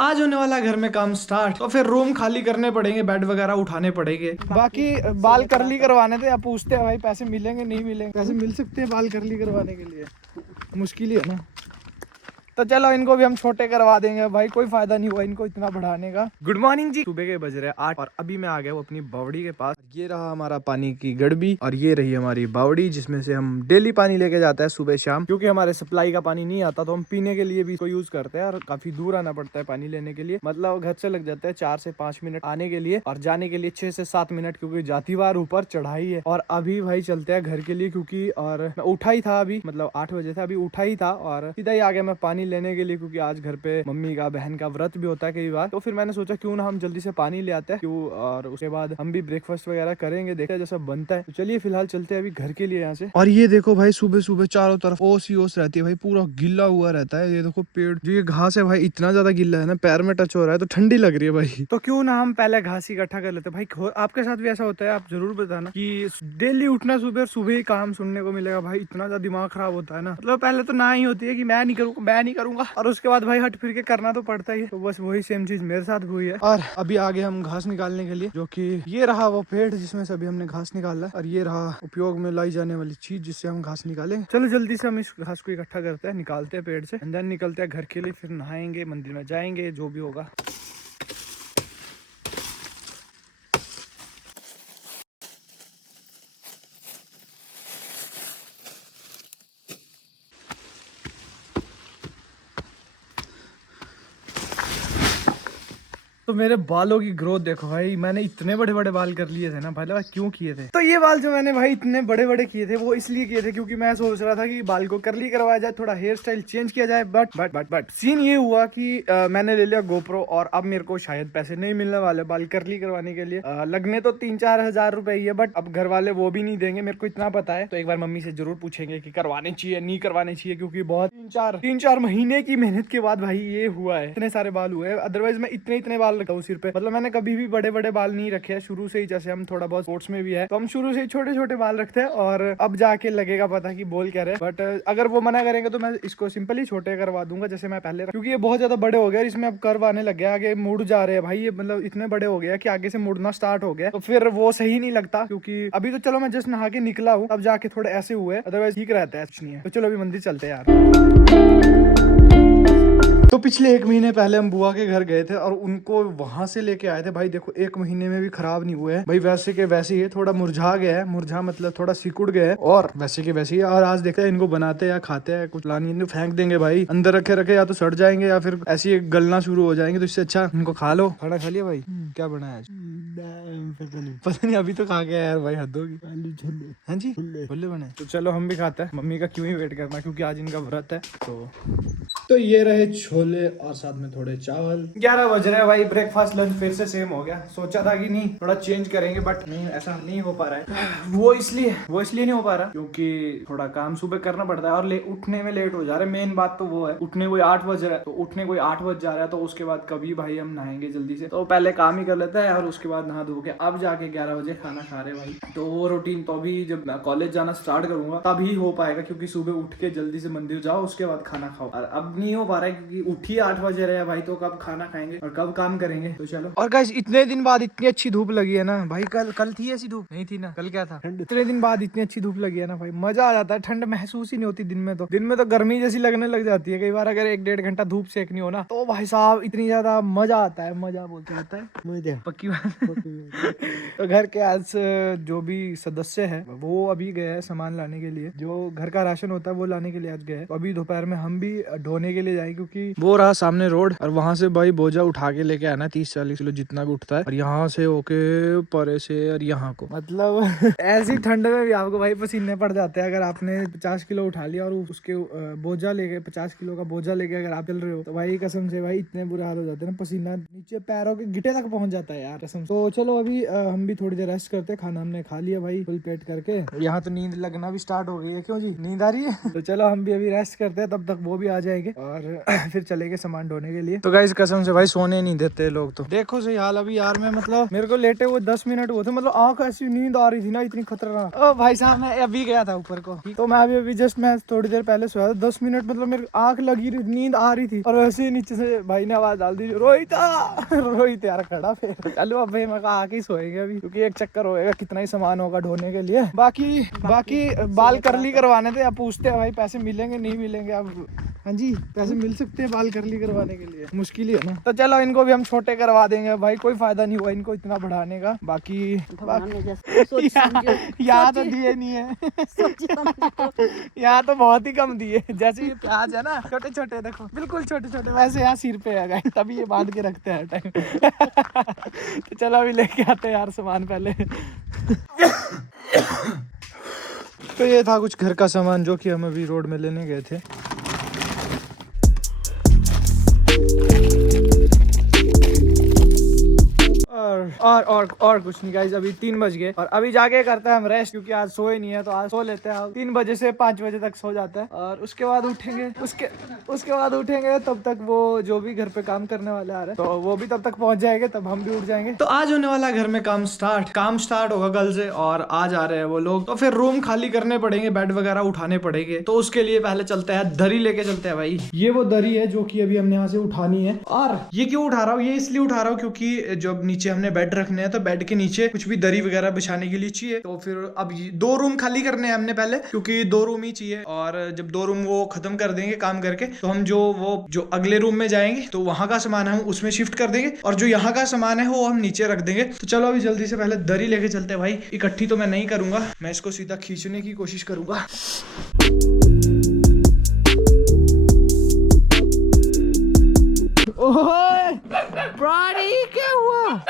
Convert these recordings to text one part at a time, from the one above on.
आज होने वाला घर में काम स्टार्ट। तो फिर रूम खाली करने पड़ेंगे, बेड वगैरह उठाने पड़ेंगे। बाकी बाल कर्ली करवाने थे, अब पूछते हैं भाई पैसे मिलेंगे नहीं मिलेंगे। पैसे मिल सकते हैं बाल कर्ली करवाने के लिए, मुश्किल ही है ना। तो चलो इनको भी हम छोटे करवा देंगे भाई, कोई फायदा नहीं हुआ इनको इतना बढ़ाने का। गुड मॉर्निंग जी, सुबह के बज रहे 8 और अभी मैं आ गया हूँ अपनी बावड़ी के पास। ये रहा हमारा पानी की गड़बी और ये रही हमारी बावड़ी, जिसमें से हम डेली पानी लेके जाते हैं सुबह शाम, क्योंकि हमारे सप्लाई का पानी नहीं आता तो हम पीने के लिए भी इसको यूज करते हैं। और काफी दूर आना पड़ता है पानी लेने के लिए, मतलब घर से लग जाता है 4 से 5 मिनट आने के लिए और जाने के लिए 6 से 7 मिनट, क्योंकि जाती बार ऊपर चढ़ाई है। और अभी भाई चलते हैं घर के लिए, क्योंकि और मैं उठा ही था अभी, मतलब 8 बजे था, अभी उठा ही था और सीधा ही आ गया मैं पानी लेने के लिए, क्योंकि आज घर पे मम्मी का बहन का व्रत भी होता है कई बार। तो फिर मैंने सोचा क्यों ना हम जल्दी से पानी ले आते हैं, क्यों, और उसके बाद हम भी ब्रेकफास्ट वगैरह करेंगे, देखते हैं जैसा बनता है। तो चलिए फिलहाल चलते हैं अभी घर के लिए यहाँ से। और ये देखो भाई सुबह सुबह चारों तरफ ओस ही ओस रहती है भाई, पूरा गिल्ला हुआ रहता है। ये देखो पेड़, जो ये घास है भाई इतना ज्यादा गिल्ला है ना, पैर में टच हो रहा है तो ठंडी लग रही है भाई। तो क्यों ना हम पहले घास ही इकट्ठा कर लेते हैं भाई। आपके साथ भी ऐसा होता है? आप जरूर बताना कि डेली उठना सुबह और सुबह ही काम सुनने को मिलेगा भाई, इतना ज्यादा दिमाग खराब होता है ना। मतलब पहले तो ना ही होती है कि मैं नहीं करूंगा मैं नहीं करूंगा, और उसके बाद भाई हट फिर के करना तो पड़ता ही है। तो बस वही सेम चीज मेरे साथ हुई है। और अभी आगे हम घास निकालने के लिए, जो कि ये रहा वो पेड़ जिसमें से अभी हमने घास निकाला, और ये रहा उपयोग में लाई जाने वाली चीज जिससे हम घास निकालें। चलो जल्दी से हम इस घास को इकट्ठा करते हैं, निकालते हैं पेड़ से, देन निकलते हैं घर के लिए, फिर नहाएंगे, मंदिर में जाएंगे, जो भी होगा। तो मेरे बालों की ग्रोथ देखो भाई, मैंने इतने बड़े बड़े बाल कर लिए थे ना भाई। क्यों किए थे? तो ये बाल जो मैंने भाई इतने बड़े बड़े किए थे वो इसलिए किए थे क्योंकि मैं सोच रहा था कि बाल को कर्ली करवाया जाए, थोड़ा हेयर स्टाइल चेंज किया जाए। बट सीन ये हुआ कि मैंने ले लिया गोप्रो, और अब मेरे को शायद पैसे नहीं मिलने वाले बाल कर्ली करवाने के लिए। लगने तो 3-4 हजार रुपए ही है, बट अब घर वाले वो भी नहीं देंगे, मेरे को इतना पता है। तो एक बार मम्मी से जरूर पूछेंगे कि करवाने चाहिए नहीं करवाने चाहिए, क्योंकि बहुत 3-4 महीने की मेहनत के बाद भाई ये हुआ है, इतने सारे बाल हुए हैं। अदरवाइज मैं इतने बाल रखा हूँ सिर पे, मतलब मैंने कभी भी बड़े बड़े बाल नहीं रखे हैं शुरू से ही। जैसे हम थोड़ा बहुत स्पोर्ट्स में भी है तो हम शुरू से ही छोटे छोटे बाल रखते हैं, और अब जाके लगेगा पता कि बोल क्या रहे। बट अगर वो मना करेंगे तो मैं इसको सिंपल ही छोटे करवा दूंगा जैसे मैं पहले, क्योंकि ये बहुत ज्यादा बड़े हो गए, इसमें अब कर्व आने लग गया, आगे मुड़ जा रहे हैं भाई ये, मतलब इतने बड़े हो गया कि आगे से मुड़ना स्टार्ट हो गया, तो फिर वो सही नहीं लगता। क्योंकि अभी तो चलो मैं जस्ट नहा के निकला हूँ, अब जाके थोड़े ऐसे हुए, अदरवाइज ठीक रहता है, कुछ नहीं है। तो चलो अभी मंदिर चलते हैं यार। तो पिछले 1 महीने पहले हम बुआ के घर गए थे और उनको वहां से लेके आए थे भाई। देखो 1 महीने में भी खराब नहीं हुए हैं भाई, वैसे के वैसे ही है, थोड़ा मुरझा गया है, मुरझा मतलब थोड़ा सिकुड़ गया है, और वैसे के वैसे ही। और आज देखते हैं इनको बनाते हैं या खाते हैं, कुछ लानी इनको फेंक देंगे भाई, अंदर रखे रखे या तो सड़ जाएंगे या फिर ऐसे ही गलना शुरू हो जाएंगे। तो इससे अच्छा इनको खा लो। खाना खा लिया भाई? क्या बनाया आज? पता नहीं अभी तो खा गया यार भाई, हद होगी। हाँ जी छोले बने। तो चलो हम भी खाते हैं, मम्मी का क्यों ही वेट करना, क्योंकि आज इनका व्रत है। तो ये रहे छोले और साथ में थोड़े चावल। 11 बज रहे हैं भाई, ब्रेकफास्ट लंच फिर से सेम हो गया। सोचा था कि नहीं थोड़ा चेंज करेंगे, बट नहीं, ऐसा नहीं हो पा रहा है। वो इसलिए नहीं हो पा रहा क्योंकि थोड़ा काम सुबह करना पड़ता है और उठने में लेट हो जा रहा है। मेन बात तो वो है, उठने कोई 8 बज रहा है, तो उठने कोई 8 बज जा रहा है, तो उसके बाद कभी भाई हम नहाएंगे जल्दी से, तो पहले काम ही कर लेते हैं और उसके बाद नहा धो के अब जाके 11 बजे खाना खा रहे भाई। तो वो रूटीन तो अभी जब मैं कॉलेज जाना स्टार्ट करूंगा तभी हो पाएगा, क्योंकि सुबह उठ के जल्दी से मंदिर जाओ, उसके बाद खाना खाओ। और अब नहीं हो पा रहा है क्योंकि उठी 8 बजे रहे भाई, तो कब खाना खाएंगे और कब काम करेंगे। तो चलो। और गाइस इतने दिन बाद इतनी अच्छी धूप लगी है ना भाई, कल थी ऐसी धूप नहीं थी ना, कल क्या था, इतने दिन बाद इतनी अच्छी धूप लगी है ना भाई, मजा आ जाता है। ठंड महसूस ही नहीं होती दिन में तो गर्मी जैसी लगने लग जाती है कई बार, अगर 1-1.5 घंटा धूप सेकनी हो ना, तो भाई साहब इतनी ज्यादा मजा आता है। मजा बोलते रहता है, मजा पक्की बात। तो घर के आज जो भी सदस्य है वो अभी गए हैं सामान लाने के लिए, जो घर का राशन होता है वो लाने के लिए आज गए। तो अभी दोपहर में हम भी ढोने के लिए जाएंगे, क्योंकि वो रहा सामने रोड, और वहां से भाई बोझा उठा के लेके आना 30-40 किलो जितना भी उठता है, और यहाँ से होके परे से और यहाँ को, मतलब ऐसी ठंड में भी आपको भाई पसीने पड़ जाते हैं। अगर आपने 50 किलो उठा लिया और उसके बोझा लेके 50 किलो का बोझा लेके अगर आप चल रहे हो, तो भाई कसम से भाई इतने बुरे हाल हो जाते हैं ना, पसीना नीचे पैरों के गिटे तक पहुंच जाता है यार कसम। तो चलो अभी हम भी थोड़ी देर रेस्ट करते हैं, खाना हमने खा लिया भाई फुल पेट करके। यहाँ तो नींद लगना भी स्टार्ट हो गई है, क्यों जी नींद आ रही है? तो चलो हम भी अभी रेस्ट करते हैं, तब तक वो भी आ जाएंगे और फिर चलेंगे सामान ढोने के लिए। तो गाइस कसम से भाई सोने नहीं देते लोग। तो देखो सही हाल अभी यार मैं मतलब मेरे को लेटे हुए 10 मिनट हुए थे, मतलब आंख ऐसी नींद आ रही थी ना इतनी खतरनाक। ओ भाई साहब मैं अभी गया था ऊपर को, तो मैं अभी जस्ट मैं थोड़ी देर पहले सोया था 10 मिनट, मतलब मेरी आंख लगी रही, नींद आ रही थी और वैसे ही नीचे से भाई ने आवाज डाल दी रोहित रोहित यार खड़ा। फिर चलो अब भाई मैं आके ही सोएंगे अभी, क्योंकि एक चक्कर होएगा, कितना ही सामान होगा ढोने के लिए। बाकी बाल कर्ली करवाने थे, अब पूछते हैं भाई पैसे मिलेंगे नहीं मिलेंगे। अब हाँ जी पैसे मिल सकते हैं बाल कर्ली करवाने के लिए, मुश्किल ही है ना। तो चलो इनको भी हम छोटे करवा देंगे भाई, कोई फायदा नहीं हुआ इनको इतना बढ़ाने का। बाकी यहाँ तो दिए नहीं है यहाँ तो बहुत ही कम दिए। जैसे ये प्याज है ना छोटे छोटे, देखो बिल्कुल छोटे छोटे, वैसे यहाँ सिर पे है तभी ये बांध के रखते हैं टाइम। तो चलो अभी लेके आते हैं यार सामान पहले। तो ये था कुछ घर का सामान जो कि हम अभी रोड में लेने गए थे। और कुछ नहीं गाइस, अभी 3 बज गए और अभी जाके करते हैं हम रेस्ट, क्योंकि आज सोए नहीं है तो आज सो लेते हैं। 3 बजे से 5 बजे तक सो जाते हैं और उसके बाद उठेंगे तब तक वो जो भी घर पे काम करने वाले आ रहे हैं तो वो भी तब तक पहुंच जाएंगे, तब हम भी उठ जाएंगे। तो आज होने वाला घर में काम स्टार्ट होगा कल से, और आज आ रहे हैं वो लोग, तो फिर रूम खाली करने पड़ेंगे, बेड वगैरह उठाने पड़ेंगे। तो उसके लिए पहले चलते हैं, दरी लेके चलते हैं भाई। ये वो दरी है जो कि अभी हमने यहाँ से उठानी है। और ये क्यों उठा रहा हूँ, ये इसलिए उठा रहा हूँ क्योंकि जब नीचे हमने बेड रखने हैं तो बेड के नीचे कुछ भी दरी वगैरह बिछाने के लिए चाहिए। तो फिर अब 2 रूम खाली करने हैं हमने पहले, क्योंकि 2 रूम ही चाहिए। और जब 2 रूम वो खत्म कर देंगे काम करके, तो हम जो अगले रूम में जाएंगे तो वहां का सामान हम उसमें शिफ्ट कर देंगे, और जो यहाँ का सामान है वो हम नीचे रख देंगे। तो चलो अभी जल्दी से पहले दरी लेके चलते हैं भाई। इकट्ठी तो मैं नहीं करूंगा, मैं इसको सीधा खींचने की कोशिश करूंगा। ब्रॉनी क्या हुआ?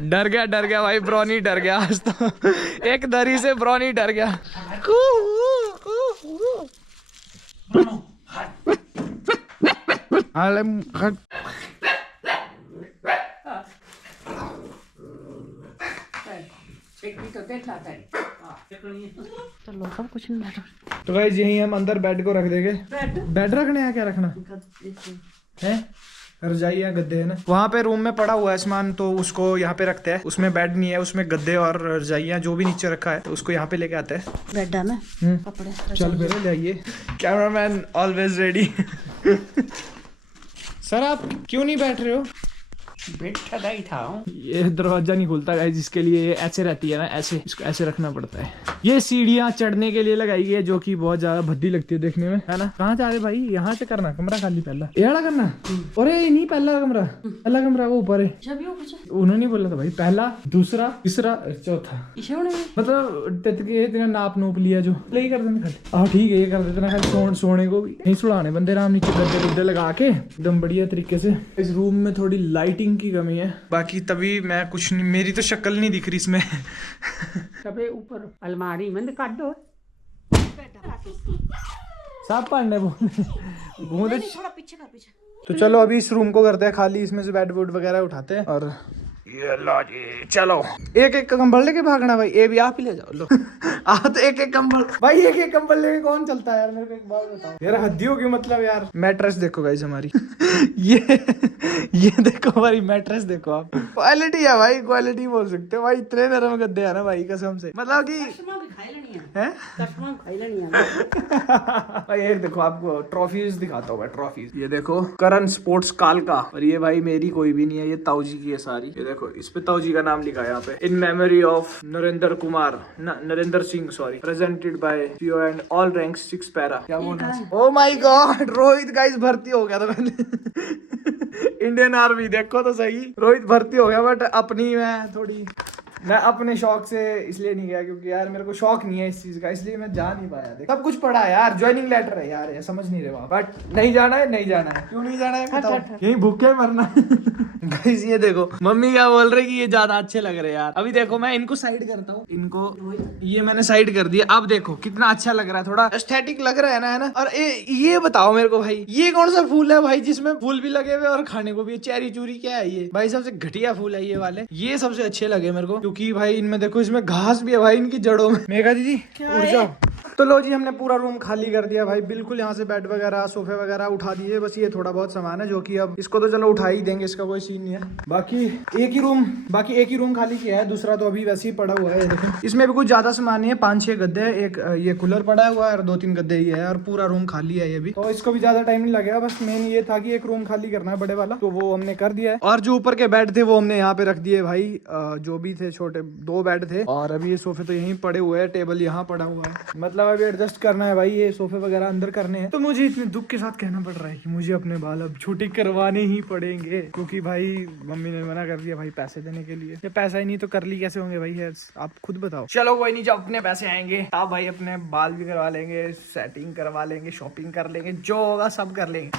डर गया भाई, ब्रॉनी डर गया आज तो। एक दरी से ब्रॉनी डर गया। चलो सब कुछ नहीं। तो गाइस यही हम अंदर बेड को रख देंगे। बेड रखने हैं, क्या रखना है? रजाई या गद्दे है ना, वहाँ पे रूम में पड़ा हुआ है सामान, तो उसको यहाँ पे रखते हैं। उसमें बेड नहीं है, उसमें गद्दे और रजाइयाँ जो भी नीचे रखा है तो उसको यहाँ पे लेके आते हैं। बेड में कपड़े चल फिर जाइए। Cameraman always ready. सर आप क्यों नहीं बैठ रहे हो? बैठा नहीं था। ये दरवाजा नहीं खुलता गाइस, जिसके लिए ये ऐसे रहती है ना, ऐसे इसको ऐसे रखना पड़ता है। ये सीढ़ियाँ चढ़ने के लिए लगाई है, जो कि बहुत ज्यादा भद्दी लगती है देखने में, है ना। कहाँ जा रहे भाई? यहाँ से करना कमरा खाली पहला, ये वाला करना। अरे नहीं पहला कमरा वो ऊपर है। उन्होंने बोला था भाई पहला, दूसरा, तीसरा, चौथा, मतलब तेरा नाप नोप लिया जो यही कर देना खाली। हाँ ठीक है, ये कर देते ना खाली, सोने को भी नहीं सुलाने बंदे राम, नीचे गद्दे गुद्दे लगा के एकदम बढ़िया तरीके से। इस रूम में थोड़ी लाइटिंग की कमी है, बाकी तभी मैं कुछ नहीं, मेरी तो शक्ल नहीं दिख रही इसमें। सबे ऊपर अलमारी में काट दो। साफ पढ़ने बोले थोड़ा पीछे का पीछे। तो चलो अभी इस रूम को करते हैं खाली, इसमें से बेड वुड वगैरह उठाते हैं। और ये लो जी, चलो एक कंबल लेके भागना भाई। ये भी आप ही ले जाओ, लो। तो एक कंबल भाई, एक कंबल लेके कौन चलता है यार? मेरे को एक बात बताओ यार, हद्दी होगी मतलब यार। मैट्रेस देखो गाइस हमारी। ये देखो हमारी मैट्रेस देखो आप, क्वालिटी है भाई, क्वालिटी बोल सकते हो भाई। इतने नरम गद्दे है ना भाई कसम से, मतलब कि भाई। एक देखो आपको ट्रॉफीज दिखाता हूँ मैं, ट्रॉफीज ये देखो, करण स्पोर्ट्स कालका। और ये भाई मेरी कोई भी नहीं है, ये ताऊजी की है सारी। ये देखो इस पे ताऊजी का नाम लिखा है यहाँ पे, in memory of Narendra Singh sorry, presented by CO and all ranks 6 para. क्या बोलना? Oh my God, Rohit guys भर्ती हो गया था पहले। इंडियन आर्मी देखो तो सही, रोहित भर्ती हो गया। बट अपनी मैं अपने शौक से इसलिए नहीं गया, क्योंकि यार मेरे को शौक नहीं है इस चीज का, इसलिए मैं जा नहीं पाया। सब कुछ पढ़ा है यार, ज्वाइनिंग लेटर है यार, ये समझ नहीं रहे वहाँ। बट नहीं जाना है। क्यों नहीं जाना है बताओ? यही भूखे मरना। गाइस ये देखो मम्मी क्या बोल रही कि ये ज्यादा अच्छे लग रहे हैं यार। अभी देखो मैं इनको साइड करता हूँ, इनको ये मैंने साइड कर दिया। अब देखो कितना अच्छा लग रहा है, थोड़ा एस्थेटिक लग रहा है ना। और ये बताओ मेरे को भाई, ये कौन सा फूल है भाई जिसमें फूल भी लगे हुए और खाने को भी? चेरी चूरी क्या है ये भाई? सबसे घटिया फूल है ये वाले, ये सबसे अच्छे लगे मेरे को, क्योंकि भाई इनमें देखो, इसमें घास भी है भाई इनकी जड़ों में। मेघा दीदी उठ जाओ। तो लो जी, हमने पूरा रूम खाली कर दिया भाई, बिल्कुल यहाँ से बेड वगैरह सोफे वगैरह उठा दिए। बस ये थोड़ा बहुत सामान है जो कि अब इसको तो चलो उठा ही देंगे, इसका कोई सीन नहीं है। बाकी एक ही रूम खाली किया है, दूसरा तो अभी वैसे ही पड़ा हुआ है। देखो इसमें भी कुछ ज्यादा सामान नहीं है, 5-6 गद्दे हैं, एक ये कूलर पड़ा हुआ है और 2-3 गद्दे ही है और पूरा रूम खाली है ये भी। तो इसको भी ज्यादा टाइम नहीं लगेगा, बस मेन ये था कि एक रूम खाली करना है बड़े वाला, तो वो हमने कर दिया है। और जो ऊपर के बेड थे वो हमने यहाँ पे रख दिए भाई, जो भी थे छोटे 2 बेड थे, और अभी ये सोफे तो यहीं पड़े हुए हैं, टेबल यहाँ पड़ा हुआ है। मतलब अभी एडजस्ट करना है भाई, ये सोफे वगैरह अंदर करने हैं। तो मुझे इतने दुख के साथ कहना पड़ रहा है कि मुझे अपने बाल अब छोटे करवाने ही पड़ेंगे, क्योंकि भाई मम्मी ने मना कर दिया भाई पैसे देने के लिए। ये पैसा ही नहीं तो कर ली कैसे होंगे भाई हेयर्स, आप खुद बताओ। चलो कोई नहीं, जब अपने पैसे आएंगे आप भाई अपने बाल भी करवा लेंगे, सेटिंग करवा लेंगे, शॉपिंग कर लेंगे, जो होगा सब कर लेंगे।